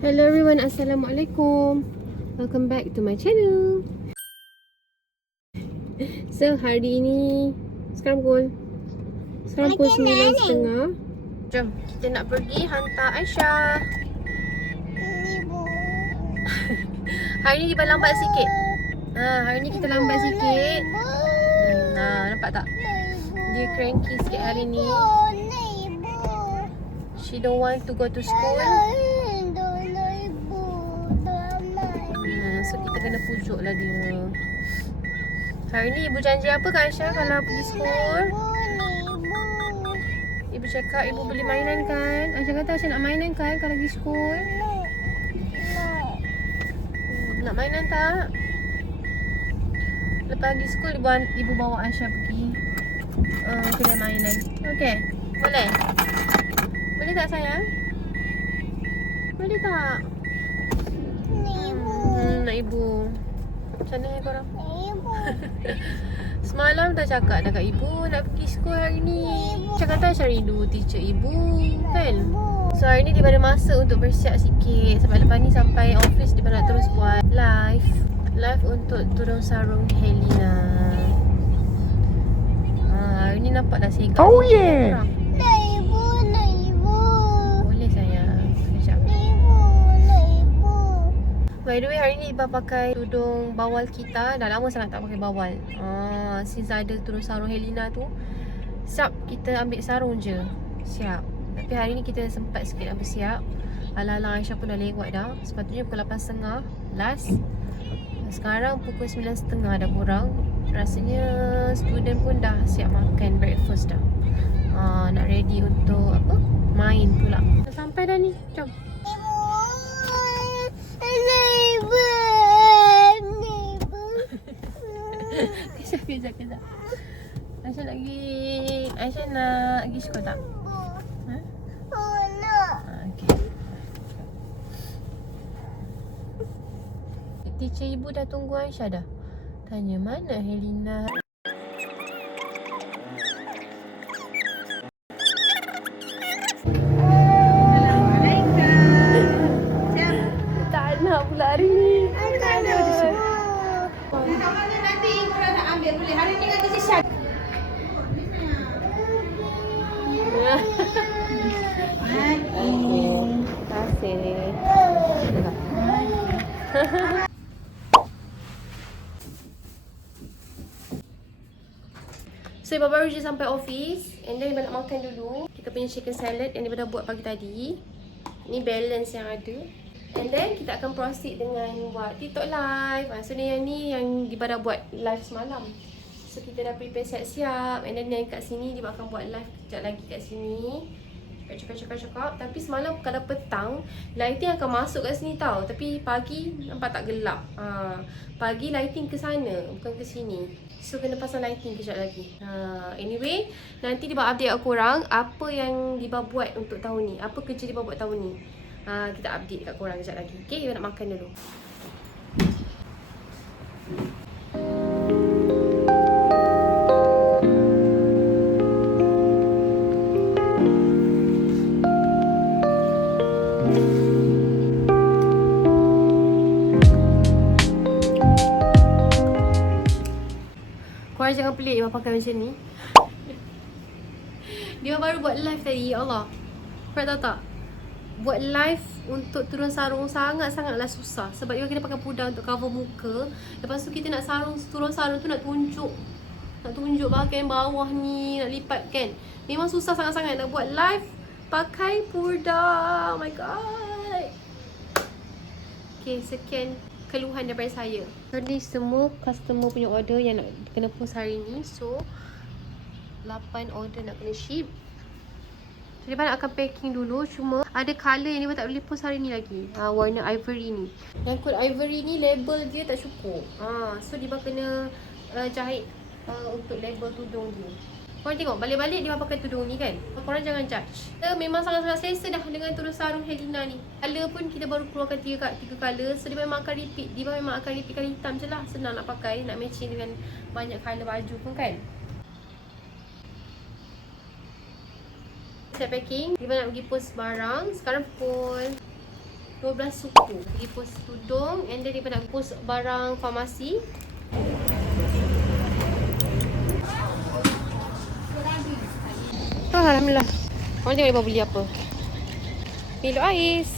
Hello everyone, Assalamualaikum. Welcome back to my channel. So hari ini Sekarang pukul 9.30. Jom, kita nak pergi hantar Aisyah. Hari ni dia lambat sikit. Hari ni kita lambat sikit. Nampak tak? Dia cranky sikit hari ni. She don't want to go to school. So kita kena pujuk lah dia. Hari ni ibu janji apa Kak Aisyah kalau pergi sekolah? Ibu cakap ibu beli mainan kan? Aisyah kata Aisyah nak mainan kan kalau pergi sekolah? Nak mainan tak? Lepas pergi sekolah ibu bawa Aisyah pergi kedai mainan. Okey? Boleh? Boleh tak sayang? Boleh tak? Nak ibu. Macam mana korang? Semalam dah cakap dah kat ibu nak pergi sekolah hari ni. Cakap kata Aisyah rindu teacher ibu kan? So hari ni dia ada masa untuk bersiap sikit. Sebab lepas ni sampai office dia nak terus buat live untuk turun sarung Helena. Hari ni nampak dah segar. Oh yeah. By the way, hari ni Iba pakai tudung bawal kita. Dah lama sangat tak pakai bawal. Since ada turun sarung Helena tu, siap kita ambil sarung je. Siap. Tapi hari ni kita sempat sikit nak bersiap. Alang-alang Aisyah pun dah lewat dah. Sepatutnya pukul 8.30 last. Sekarang pukul 9.30 dah kurang. Rasanya student pun dah siap makan breakfast dah. Nak ready untuk apa? Main pula. Dah sampai dah ni. Jom. Kejap. Aisyah nak pergi sekolah tak? Okay. Teacher ibu dah tunggu Aisyah dah. Tanya mana Helena. Tak nak pula hari ni. Nanti korang nak ambil boleh. Hari ni dengan Teacher Syah. Terima kasih. So Iba baru je sampai office. And then Iba nak makan dulu. Kita punya chicken salad yang Iba dah buat pagi tadi. Ni balance yang ada. And then kita akan proceed dengan buat TikTok live. So ni yang Iba dah buat live semalam. So kita dah prepare siap-siap. And then yang kat sini Iba akan buat live kejap lagi kat sini. Cakap. Tapi semalam kalau petang lighting akan masuk kat sini tau. Tapi pagi nampak tak gelap. Pagi lighting ke sana, bukan ke sini. So kena pasang lighting kejap lagi. Anyway, nanti Diba update kat korang apa yang Diba buat untuk tahun ni. Apa kerja Diba buat tahun ni. Kita update kat korang kejap lagi. Okay, Diba nak makan dulu. Korang jangan pelik Diba pakai macam ni. Dia baru buat live tadi, ya Allah. Korang tahu tak? Buat live untuk turun sarung sangat-sangatlah susah. Sebab dia kena pakai pudar untuk cover muka. Lepas tu kita nak turun sarung tu nak tunjuk bahagian bawah ni, nak lipat kan. Memang susah sangat-sangat nak buat live pakai pudar. Oh my god. Okay, sekian keluhan daripada saya. So ni semua customer punya order yang nak kena post hari ni. So 8 order nak kena ship. So Diba nak akan packing dulu. Cuma ada colour yang Diba tak boleh post hari ni lagi. Warna ivory ni. Yang kod ivory ni label dia tak cukup. So Diba kena jahit untuk label tudung dia. Korang tengok balik-balik Diba pakai tudung ni kan. Korang jangan judge. Kita memang sangat-sangat selesa dah dengan turun sarung Helena ni. Colour pun kita baru keluarkan 3 colour. So Diba memang akan repeat. Diba memang akan repeat colour hitam je lah. Senang nak pakai. Nak matching dengan banyak colour baju pun kan. Set packing. Diba nak pergi post barang. Sekarang pukul 12 suku. Pergi post tudung and then dia nak post barang farmasi. Alhamdulillah. Orang tengok dia beli apa. Milo ais.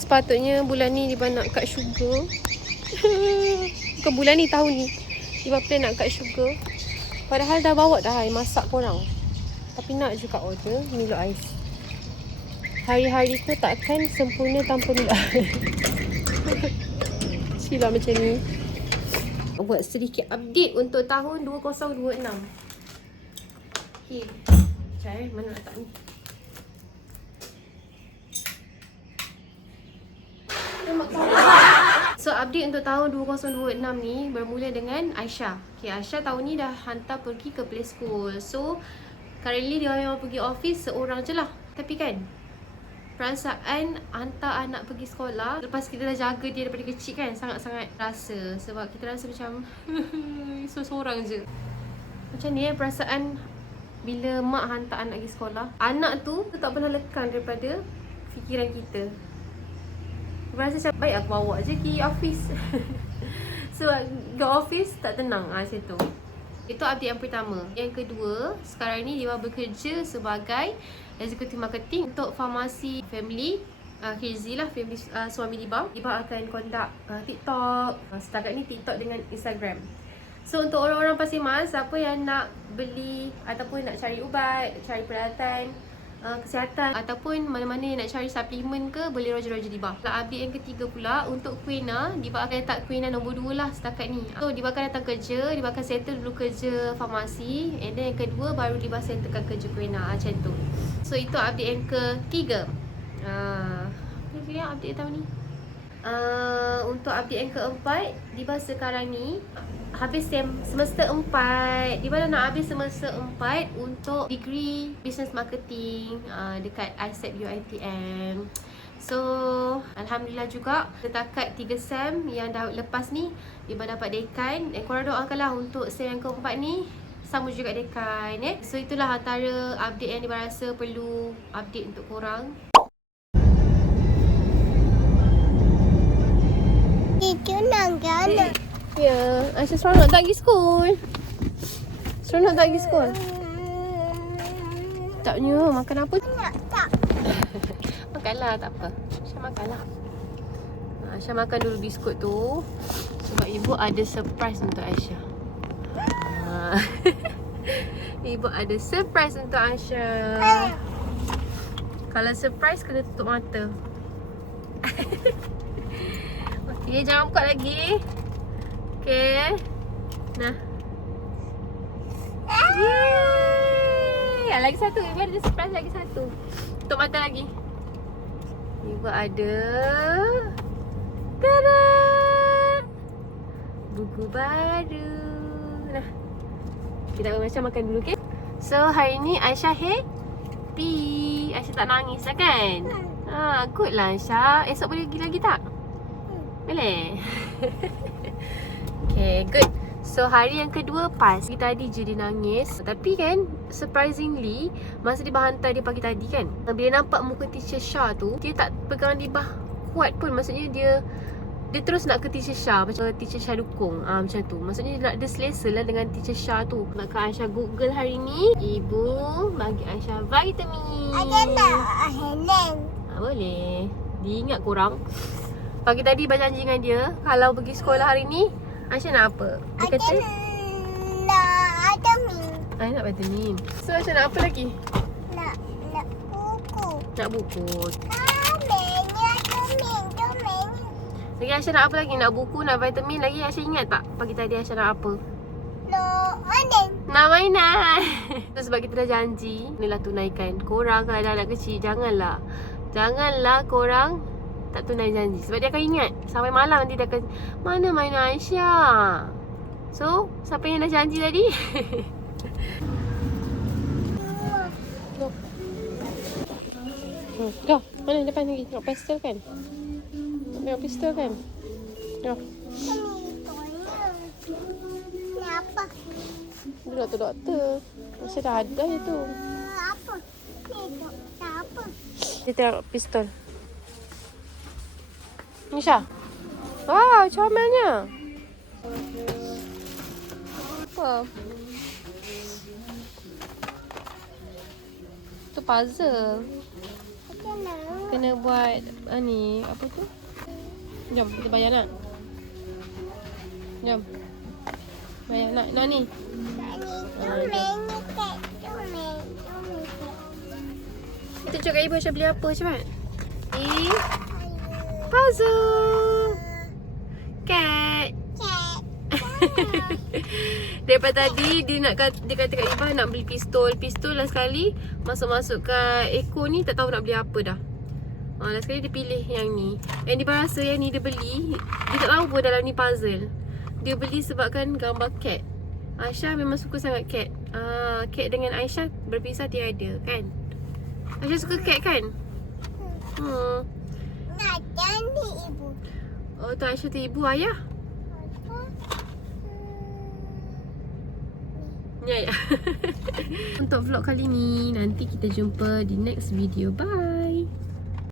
Sepatutnya bulan ni dia nak cut sugar. Bukan bulan ni, tahun ni. Dia plan nak cut sugar. Padahal dah bawa dah air masak korang. Tapi nak juga order Milo ais. Hari-hari tu takkan sempurna tanpa Milo ais. Silap macam ni. Buat sedikit update untuk tahun 2026. Okay. Sekejap mana letak ni. So update untuk tahun 2026 ni bermula dengan Aisyah. Okay, Aisyah tahun ni dah hantar pergi ke play school. So currently dia memang pergi office seorang je lah. Tapi kan perasaan hantar anak pergi sekolah lepas kita dah jaga dia daripada kecil kan, sangat-sangat rasa. Sebab kita rasa macam seorang je. Macam ni perasaan bila mak hantar anak pergi sekolah. Anak tu tak pernah lekang daripada fikiran kita. Rasa macam baik aku bawa je pergi office. Sebab ke office tak tenang macam tu. Itu update yang pertama. Yang kedua, sekarang ni dia bekerja sebagai executive marketing untuk farmasi family Hazy lah, family suami Diba. Diba akan conduct TikTok. Setakat ni TikTok dengan Instagram. So untuk orang-orang Pasir Mas, siapa yang nak beli ataupun nak cari ubat, cari peralatan kesihatan ataupun mana-mana yang nak cari suplemen ke, boleh roger-roger Diba. Update yang ketiga pula untuk Quena, Diba akan letak Quena nombor 2 lah setakat ni. So Diba akan datang kerja, Diba akan settle dulu kerja farmasi, and then yang kedua baru Diba settlekan kerja Quena macam tu. So itu update yang ketiga. Apa lagi yang update tahun ni? Untuk update yang keempat, Diba sekarang ni habis semester 4. Diba dah nak habis semester 4 untuk degree business marketing dekat ISEP UiTM. So Alhamdulillah juga setakat 3 sem yang dah lepas ni Diba dapat dekan. Korang doakanlah untuk sem yang keempat ni sama juga dekan. So itulah antara update yang Diba rasa perlu update untuk korang. Itu nanggana. Ya, Aisyah seronok tak pergi school? Seronok tak pergi school? Taknya makan apa? Tak. Makanlah, tak apa. Aisyah makanlah. Aisyah makan dulu biskut tu. Sebab ibu ada surprise untuk Aisyah. Ibu ada surprise untuk Aisyah. Kalau surprise kena tutup mata. Okay, jangan buka lagi. Okay. Nah. Yeay. Lagi satu. Ibu ada surprise lagi satu. Tutup mata lagi. Ibu ada. Tada! Buku baru. Nah. Kita macam makan dulu, okay? So, hari ni Aisyah happy. Aisyah tak nangis lah kan? Good lah Aisyah. Esok boleh pergi lagi tak? Boleh? Okay, good. So, hari yang kedua pas. Pagi tadi je dia nangis. Tapi kan, surprisingly, masa dia hantar dia pagi tadi kan, bila nampak muka teacher Shah tu, dia tak pegang Dibah kuat pun. Maksudnya dia terus nak ke teacher Shah. Macam teacher Shah dukung. Macam tu. Maksudnya dia selesa lah dengan teacher Shah tu. Maka Aisyah Google hari ni, ibu bagi Aisyah vitamin. Ada nak Helen. Boleh. Dia ingat korang. Pagi tadi berjanji dengan dia, kalau pergi sekolah hari ni, Aisyah nak apa? Dia kata nak vitamin. nak vitamin. So Aisyah nak apa lagi? Nak buku. Nak buku. Domain. Lagi Aisyah nak apa lagi? Nak buku, nak vitamin. Lagi Aisyah ingat tak pagi tadi Aisyah nak apa? Mainan. Nak mainan. So, sebab kita dah janji, inilah tunaikan. Korang kalau ada anak kecil, janganlah korang tak tunai janji. Sebab dia akan ingat sampai malam nanti dia akan, mana mainan Aisyah? So, siapa yang dah janji tadi? Dah, mana depan lagi? Tengok pistol kan? Tengok pistol kan? Dah. Ni apa? Dia doktor. Masih dah ada je tu. Apa? Ni doktor apa? Dia tengok pistol. Nisha. Wow, comelnya. Apa? Tu puzzle. Kena buat ni apa tu? Jom kita bayar nak. Jom. Bayar nak ni. Kita cakap ibu Aisyah beli apa cepat. Puzzle. Cat. Daripada tadi dia kata kat Ibah nak beli pistol lah sekali. Masuk kat ekor ni tak tahu nak beli apa dah. Last sekali dia pilih yang ni. Yang dia rasa yang ni dia beli, dia tak tahu pun dalam ni puzzle. Dia beli sebabkan gambar cat. Aisyah memang suka sangat cat. Cat dengan Aisyah berpisah tiada kan. Aisyah suka cat kan? Nak jadi ibu. Oh tu Aisyah tu ibu ayah. Ya. Untuk vlog kali ni, nanti kita jumpa di next video. Bye.